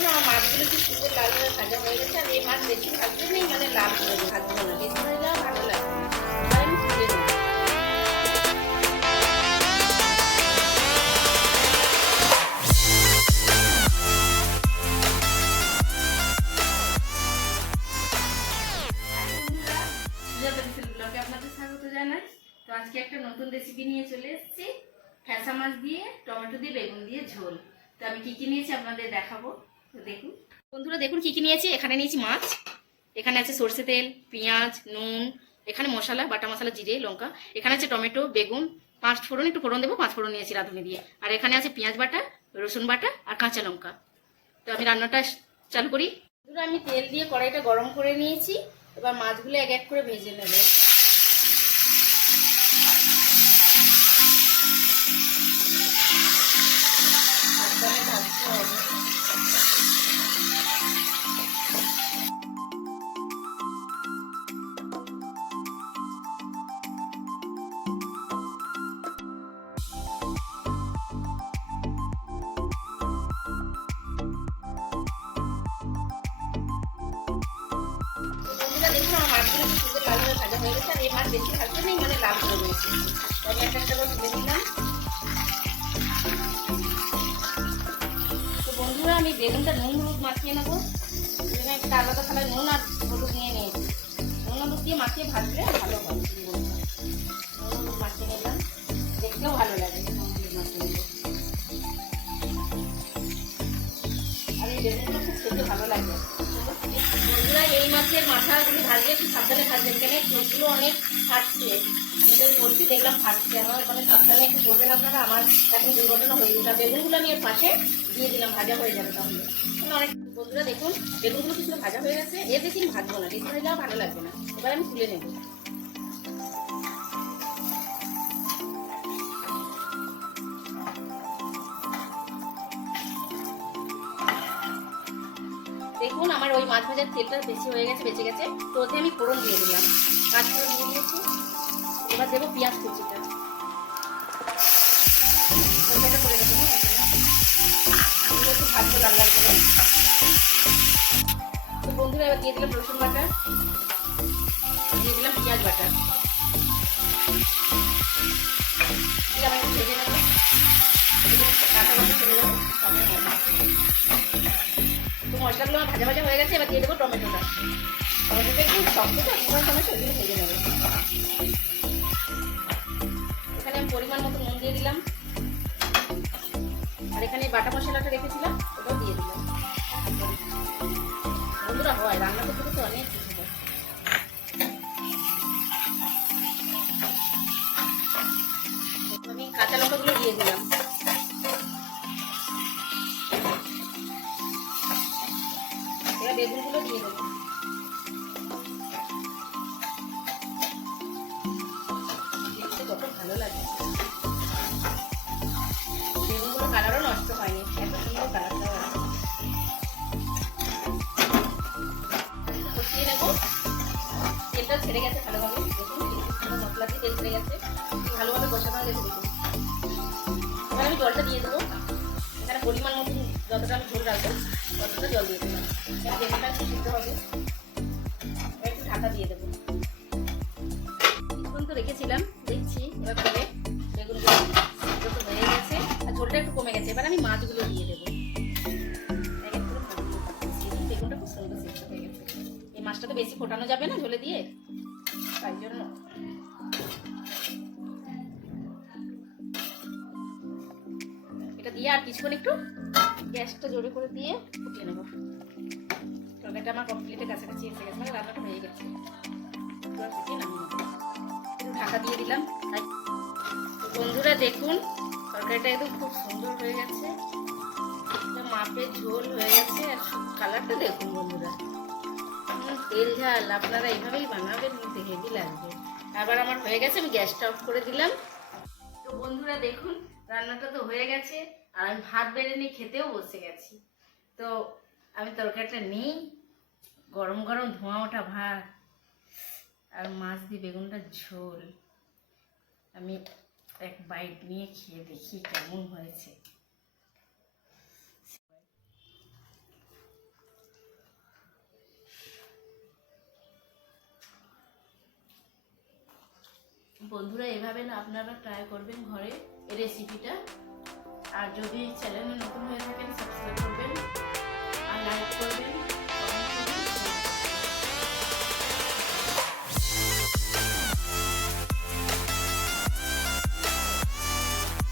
দেখুন আমার মাছগুলো কি সুন্দর লাল করে ভাজা হয়ে গেছে। আর এই মাছ বেশি ভাজতে নেই, মানে লাল করে ভাজবো না, বেশি হয়ে যাওয়া ভালো লাগবে না। এবার আমি তুলে নেব। আপনাদের স্বাগত জানাই। তো আজকে একটা নতুন রেসিপি নিয়ে চলে এসেছি, ফ্যাসা মাছ দিয়ে টমেটো দিয়ে বেগুন দিয়ে ঝোল। তো আমি কি কি নিয়েছি আপনাদের দেখাবো। তো দেখুন বন্ধুরা, দেখুন কি কি নিয়েছি। এখানে নিয়েছি মাছ, এখানে আছে সরষে তেল, পেঁয়াজ, নুন, এখানে মশলা, বাটা মশলা, জিরে, লঙ্কা, এখানে আছে টমেটো, বেগুন, পাঁচ ফোড়ন, একটু ফোড়ন দেবো, পাঁচ ফোড়ন নিয়েছি রাঁধুনি দিয়ে, আর এখানে আছে পেঁয়াজ বাটা, রসুন বাটা আর কাঁচা লঙ্কা। তো আমি রান্নাটা চালু করি। বন্ধুরা, আমি তেল দিয়ে কড়াইটা গরম করে নিয়েছি। এবার মাছগুলো এক এক করে ভেজে নেব। ভাজতে হবে। দেখুন আমার মাছগুলো খুব সুন্দর লাল করে ভাজা হয়ে গেছে। আর এই মাছ বেশি ভাজতে নেই, মানে লাল করে দিয়েছি। আমি একটা একটা করে তুলে দিলাম। তো বন্ধুরা, আমি বেগুনটা নুন হলুদ মাখিয়ে নেবো। এখানে একটা আলাদা থালায় নুন আর হলুদ নিয়ে নিয়েছি। নুন হলুদ দিয়ে মাখিয়ে ভাজলে ভালো হয় বেগুনটা। নুন হলুদ মাখিয়ে নিলাম, দেখতেও ভালো লাগে নুন হলুদ মাখিয়ে নিলে। আর এই বেগুনগুলো খুব খেতে ভালো লাগে। বন্ধুরা, এই মাছের মাথাগুলি ভাজলে একটু সাবধানে ভাজবেন, কেন চোখগুলো অনেক ফাটছে। আমি তো বলছি, দেখলাম ফাটছে। আমার ওখানে সাবধানে একটু করবেন আপনারা, আমার এখন দুর্ঘটনা হয়ে গেছে। বেগুনগুলো আমি এর পাশে দিয়ে দিলাম, ভাজা হয়ে যাবে তাহলে। অনেক বন্ধুরা দেখুন, বেগুনগুলো কিছু ভাজা হয়ে গেছে। এর বেশি ভাজবো না, বেশি হয়ে যাওয়া ভালো লাগবে না। এবার আমি তুলে নেব। দেখুন আমার ওই মাছ ভাজার তেলটা বেশি হয়ে গেছে, বেঁচে গেছে। তো ওতে আমি ফোড়ন দিয়ে দিলাম, পাঁচ ফোড়ন দিয়ে দিয়েছি। এবার দেবো পেঁয়াজ কুচিটা। করে দেবো, একটু ভাজতে লাল লাল করে। তো বন্ধুরা, এবার দিয়ে দিলাম রসুন বাটা, দিয়ে দিলাম পেঁয়াজ বাটা। আমি একটু ভেজে নেবো, কাঁচা বাটা চলে যাবো। তো মশলাগুলো আমার ভাজা ভাজা হয়ে গেছে। এবার দিয়ে দেবো টমেটোটা। টমেটোটা একটু শক্ত, তো সময় টমেটো এগুলো ভেজে নেবো। এখানে আমি পরিমাণ মতো নুন দিয়ে দিলাম। আর এখানে বাটা মশলাটা রেখেছিলাম, ওটাও দিয়ে দিলাম। বন্ধুরা, হয় রান্না করতে করতে অনেক কিছু হয়। আমি কাঁচা লঙ্কাগুলো দিয়ে দিলাম। এবার বেগুনগুলো দিয়ে দেবো। দেখতে কত ভালো লাগে। বেগুনগুলো কালারও নষ্ট হয়নি, এত সুন্দর কালারটাও আছে। কষিয়ে নেবো। তেলটা ছেড়ে গেছে ভালোভাবে। দেখুন মশলা দিয়ে তেল ছেড়ে গেছে, ভালোভাবে কষানো হয়ে গেছে। দেখুন এবার আমি জলটা দিয়ে দেবো। এখানে পরিমাণ মতন যতটা আমি ঝোল রাখবো ততটা জল দিয়ে দিলাম। বেগুনটা একটু সিদ্ধ হবে, একটু ঢাকা দিয়ে দেবো। এখন তো রেখেছিলাম, দেখছি এবার করে বেগুনগুলো সিদ্ধ তো হয়ে গেছে আর ঝোলটা একটু কমে গেছে। এবার আমি মাছগুলো দিয়ে দেবো। বেগুনটা খুব সুন্দর সিদ্ধ হয়ে গেছে। এই মাছটা তো বেশি ফোটানো যাবে না ঝোলে দিয়ে, তাই জন্য এটা দিয়ে আর কিছুক্ষণ একটু গ্যাসটা জোরে করে দিয়ে ফুটিয়ে নেবো। তরকারিটা আমার কমপ্লিটের কাছাকাছি এসে গেছে, মানে রান্নাটা হয়ে গেছে। ফুটিয়ে নামিয়ে নেবো। একটু ঢাকা দিয়ে দিলাম। বন্ধুরা দেখুন, তরকারিটা একদম খুব সুন্দর হয়ে গেছে, মাপের ঝোল হয়ে গেছে। আর কালারটা দেখুন বন্ধুরা, তেল ঝাল। আপনারা এইভাবেই বানাবেন, কিন্তু হেভি লাগবে। আবার আমার হয়ে গেছে, আমি গ্যাসটা অফ করে দিলাম। তো বন্ধুরা দেখুন, রান্নাটা তো হয়ে গেছে আর আমি ভাত বেড়ে নিয়ে খেতেও বসে গেছি। তো আমি তরকারিটা নিই, গরম গরম ধোঁয়া ওঠা ভাত আর মাছ দিয়ে বেগুনটা ঝোল। আমি এক বাইট নিয়ে খেয়ে দেখি কেমন হয়েছে। বন্ধুরা এভাবে না আপনারা ট্রাই করবেন ঘরে এই রেসিপিটা। আর যদি চ্যানেলে নতুন হয়ে থাকেন সাবস্ক্রাইব করবেন আর লাইক করবেন।